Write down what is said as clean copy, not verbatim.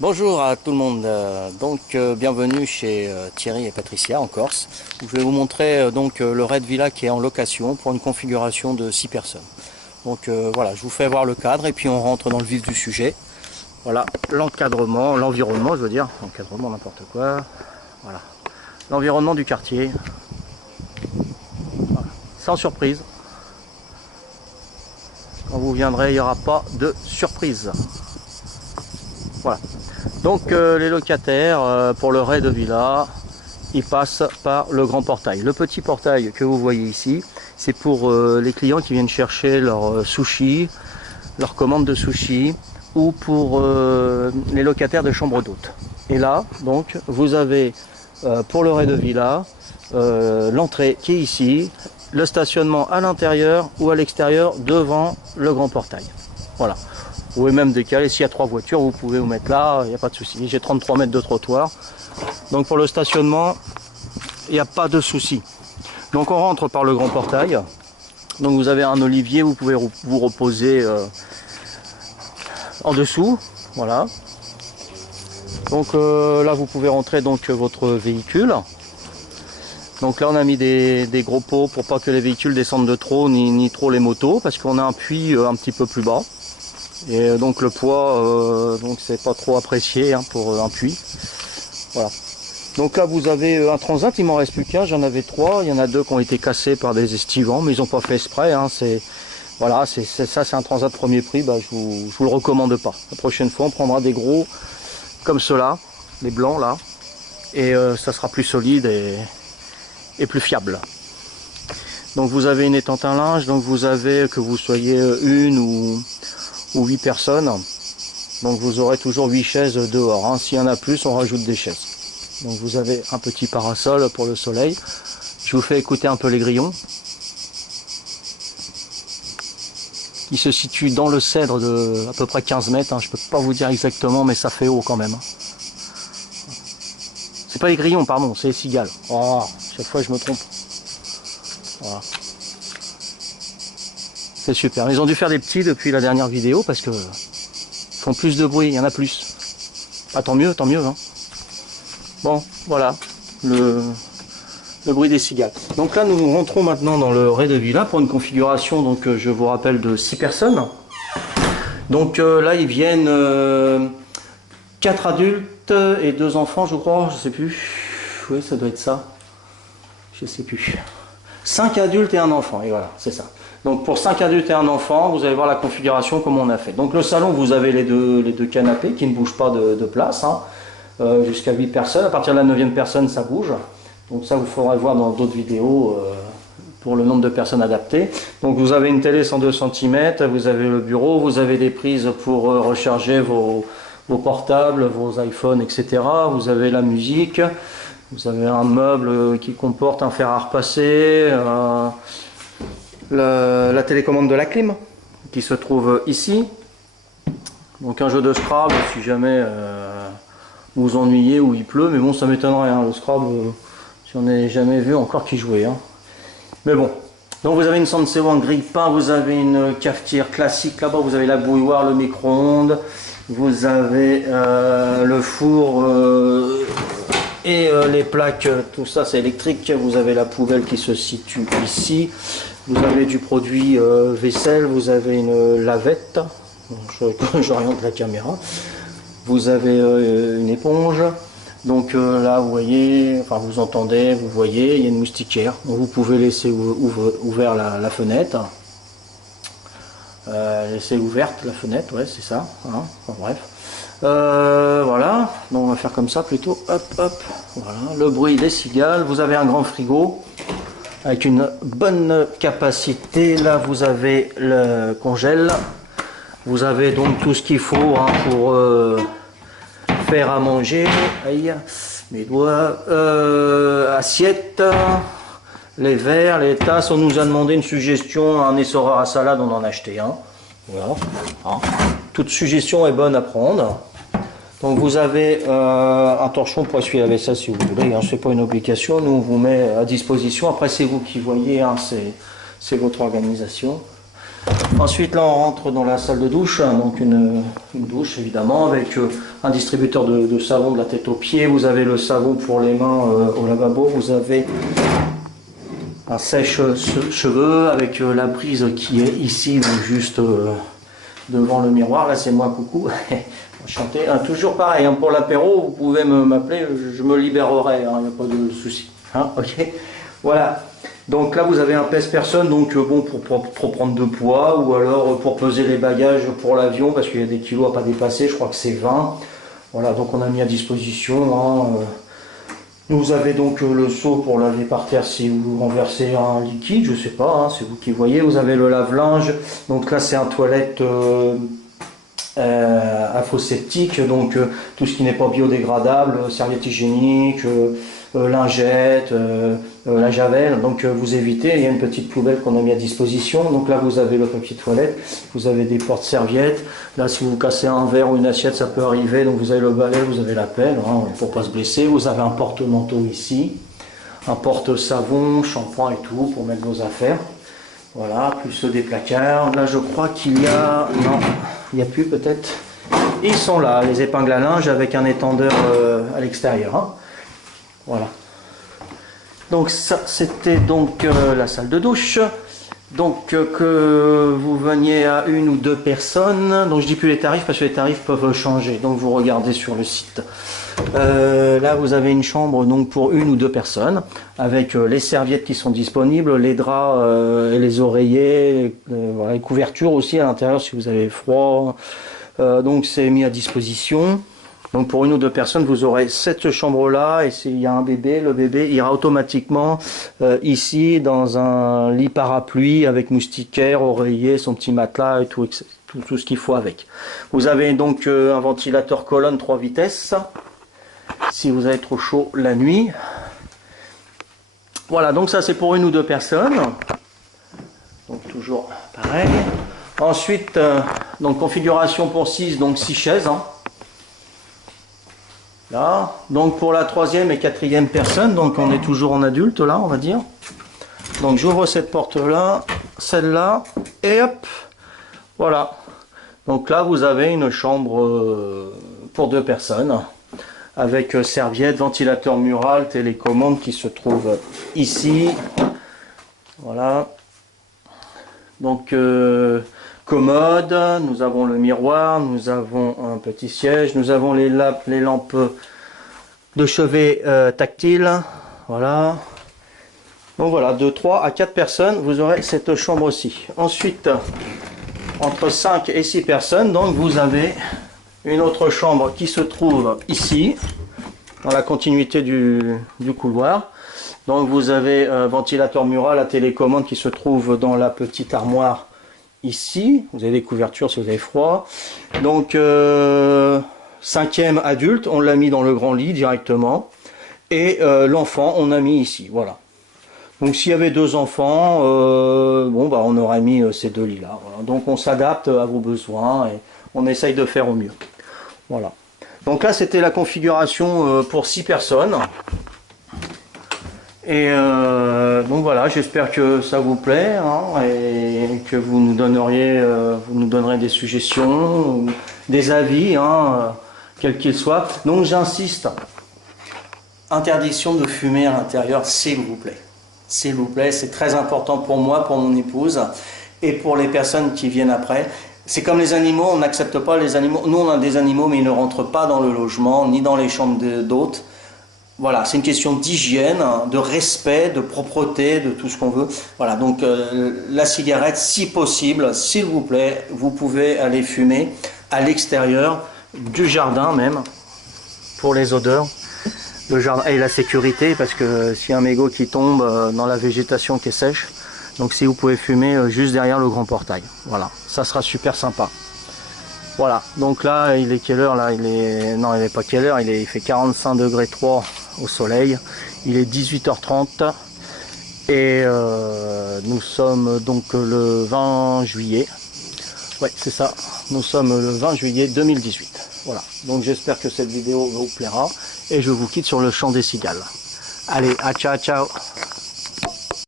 Bonjour à tout le monde, bienvenue chez Thierry et Patricia en Corse, où je vais vous montrer le raid villa qui est en location pour une configuration de 6 personnes. Voilà, je vous fais voir le cadre et puis on rentre dans le vif du sujet. Voilà, l'encadrement, l'environnement, je veux dire, encadrement n'importe quoi. Voilà, l'environnement du quartier, voilà. Sans surprise. Quand vous viendrez, il n'y aura pas de surprise. Voilà. Donc les locataires pour le raid de villa, ils passent par le grand portail. Le petit portail que vous voyez ici, c'est pour les clients qui viennent chercher leur sushi, leur commande de sushi, ou pour les locataires de chambres d'hôtes. Et là, donc, vous avez pour le raid de villa l'entrée qui est ici, le stationnement à l'intérieur ou à l'extérieur devant le grand portail. Voilà. Vous pouvez même décaler, s'il y a 3 voitures, vous pouvez vous mettre là, il n'y a pas de souci. J'ai 33 mètres de trottoir. Donc pour le stationnement, il n'y a pas de souci. Donc on rentre par le grand portail. Donc vous avez un olivier, vous pouvez vous reposer en dessous. Voilà. Donc là vous pouvez rentrer donc votre véhicule. Donc là on a mis des gros pots pour pas que les véhicules descendent de trop, ni trop les motos, parce qu'on a un puits un petit peu plus bas. Et donc le poids, donc c'est pas trop apprécié pour un puits. Voilà. Donc là vous avez un transat, il m'en reste plus qu'un, j'en avais 3, il y en a 2 qui ont été cassés par des estivants, mais ils n'ont pas fait exprès. Voilà, ça c'est un transat premier prix, je vous le recommande pas. La prochaine fois on prendra des gros comme ceux-là, les blancs là, et ça sera plus solide et plus fiable. Donc vous avez une étante à linge, donc vous avez, que vous soyez une ou 8 personnes, donc vous aurez toujours 8 chaises dehors. S'il y en a plus, on rajoute des chaises. Donc vous avez un petit parasol pour le soleil. Je vous fais écouter un peu les grillons qui se situent dans le cèdre de à peu près 15 mètres. Je peux pas vous dire exactement, mais ça fait haut quand même. C'est pas les grillons, pardon, c'est les cigales. Oh, chaque fois je me trompe. Voilà. C'est super. Ils ont dû faire des petits depuis la dernière vidéo parce que ils font plus de bruit, il y en a plus. Ah, tant mieux, tant mieux. Bon, voilà, le bruit des cigales. Donc là, nous rentrons maintenant dans le raid de villa pour une configuration, donc je vous rappelle, de 6 personnes. Donc là, ils viennent 4 adultes et 2 enfants, je crois, je sais plus. Oui, ça doit être ça. Je sais plus. 5 adultes et un enfant, et voilà, c'est ça. Donc pour 5 adultes et un enfant, vous allez voir la configuration comme on a fait. Donc le salon, vous avez les deux canapés qui ne bougent pas de place, jusqu'à 8 personnes. À partir de la 9e personne, ça bouge. Donc ça, vous faudra voir dans d'autres vidéos pour le nombre de personnes adaptées. Donc vous avez une télé 102 cm, vous avez le bureau, vous avez des prises pour recharger vos portables, vos iPhones, etc. Vous avez la musique, vous avez un meuble qui comporte un fer à repasser, la télécommande de la clim qui se trouve ici. Donc un jeu de Scrabble si jamais vous vous ennuyez ou il pleut, mais bon, ça m'étonnerait, le Scrabble, j'en ai jamais vu encore qui jouait. Mais bon, donc vous avez une Senseo en grille-pain, vous avez une cafetière classique là-bas, vous avez la bouilloire, le micro-ondes, vous avez le four et les plaques, tout ça c'est électrique. Vous avez la poubelle qui se situe ici, vous avez du produit vaisselle, vous avez une lavette, j'oriente la caméra, vous avez une éponge. Donc là vous voyez, enfin vous entendez, vous voyez, il y a une moustiquaire, donc vous pouvez laisser ouvert la fenêtre, laisser ouverte la fenêtre, ouais c'est ça, enfin, bref. Voilà, donc on va faire comme ça plutôt, hop hop, voilà, le bruit des cigales. Vous avez un grand frigo avec une bonne capacité, là vous avez le congèle, vous avez donc tout ce qu'il faut pour faire à manger. Aïe, mes doigts, assiette, les verres, les tasses. On nous a demandé une suggestion, un essoreur à salade, on en a acheté un. Voilà. Toute suggestion est bonne à prendre. Donc vous avez un torchon pour essuyer la vaisselle si vous voulez, c'est pas une obligation, nous on vous met à disposition. Après c'est vous qui voyez, c'est votre organisation. Ensuite là on rentre dans la salle de douche, hein, donc une douche évidemment avec un distributeur de savon de la tête aux pieds, vous avez le savon pour les mains au lavabo, vous avez un sèche-cheveux avec la prise qui est ici, donc juste devant le miroir. Là c'est moi, coucou, enchanté. Toujours pareil, hein, pour l'apéro vous pouvez m'appeler, je me libérerai, il n'y a pas de souci. Hein, ok, voilà. Donc là vous avez un pèse-personne, donc bon pour prendre de poids ou alors pour peser les bagages pour l'avion parce qu'il y a des kilos à pas dépasser, je crois que c'est 20. Voilà, donc on a mis à disposition. Hein, vous avez donc le seau pour laver par terre si vous renversez un liquide, je sais pas, hein, c'est vous qui voyez. Vous avez le lave-linge, donc là c'est un toilette infoseptique, donc tout ce qui n'est pas biodégradable, serviette hygiénique, lingette, la javel, donc vous évitez. Il y a une petite poubelle qu'on a mis à disposition, donc là vous avez le papier toilette, vous avez des porte-serviettes, là si vous cassez un verre ou une assiette ça peut arriver, donc vous avez le balai, vous avez la pelle, hein, pour pas se blesser. Vous avez un porte-manteau ici, un porte-savon, shampoing et tout pour mettre vos affaires. Voilà, plus ceux des placards. Là je crois qu'il y a, non, il n'y a plus peut-être, ils sont là, les épingles à linge avec un étendeur à l'extérieur, hein. Voilà. Donc ça c'était donc la salle de douche. Donc que vous veniez à une ou deux personnes, donc je dis plus les tarifs parce que les tarifs peuvent changer, donc vous regardez sur le site. Là vous avez une chambre donc pour une ou deux personnes avec les serviettes qui sont disponibles, les draps et les oreillers, voilà, les couvertures aussi à l'intérieur si vous avez froid, donc c'est mis à disposition. Donc pour une ou deux personnes, vous aurez cette chambre-là, et s'il y a un bébé, le bébé ira automatiquement ici dans un lit parapluie avec moustiquaire, oreiller, son petit matelas et tout ce qu'il faut avec. Vous avez donc un ventilateur colonne 3 vitesses, si vous avez trop chaud la nuit. Voilà, donc ça c'est pour une ou deux personnes. Donc toujours pareil. Ensuite, donc configuration pour 6, donc 6 chaises, hein. Là, donc pour la troisième et quatrième personne, donc on est toujours en adulte là, on va dire. Donc j'ouvre cette porte là, celle-là, et hop, voilà. Donc là vous avez une chambre pour deux personnes, avec serviette, ventilateur mural, télécommande qui se trouve ici. Voilà. Donc commode, nous avons le miroir, nous avons un petit siège, nous avons les lampes de chevet tactiles, voilà. Donc voilà, de 3 à 4 personnes, vous aurez cette chambre-ci. Ensuite, entre 5 et 6 personnes, donc vous avez une autre chambre qui se trouve ici, dans la continuité du couloir. Donc vous avez un ventilateur mural à télécommande qui se trouve dans la petite armoire ici. Vous avez des couvertures si vous avez froid. Donc cinquième adulte, on l'a mis dans le grand lit directement. Et l'enfant, on a mis ici. Voilà. Donc s'il y avait deux enfants, bon bah on aurait mis ces deux lits là. Voilà. Donc on s'adapte à vos besoins et on essaye de faire au mieux. Voilà. Donc là c'était la configuration pour 6 personnes. Et donc voilà, j'espère que ça vous plaît, hein, et que vous nous donnerez des suggestions, des avis, hein, quels qu'ils soient. Donc j'insiste, interdiction de fumer à l'intérieur, s'il vous plaît. S'il vous plaît, c'est très important pour moi, pour mon épouse et pour les personnes qui viennent après. C'est comme les animaux, on n'accepte pas les animaux. Nous on a des animaux mais ils ne rentrent pas dans le logement ni dans les chambres d'hôtes. Voilà, c'est une question d'hygiène, de respect, de propreté, de tout ce qu'on veut. Voilà, donc la cigarette, si possible, s'il vous plaît, vous pouvez aller fumer à l'extérieur du jardin même, pour les odeurs. Le jardin et la sécurité, parce que s'il y a un mégot qui tombe dans la végétation qui est sèche, donc si vous pouvez fumer juste derrière le grand portail. Voilà, ça sera super sympa. Voilà, donc là, il est quelle heure là? Non, il n'est pas quelle heure, il fait 45 degrés 3 au soleil. Il est 18h30 et nous sommes donc le 20 juillet. Ouais, c'est ça, nous sommes le 20 juillet 2018. Voilà, donc j'espère que cette vidéo vous plaira et je vous quitte sur le chant des cigales. Allez, ciao, ciao!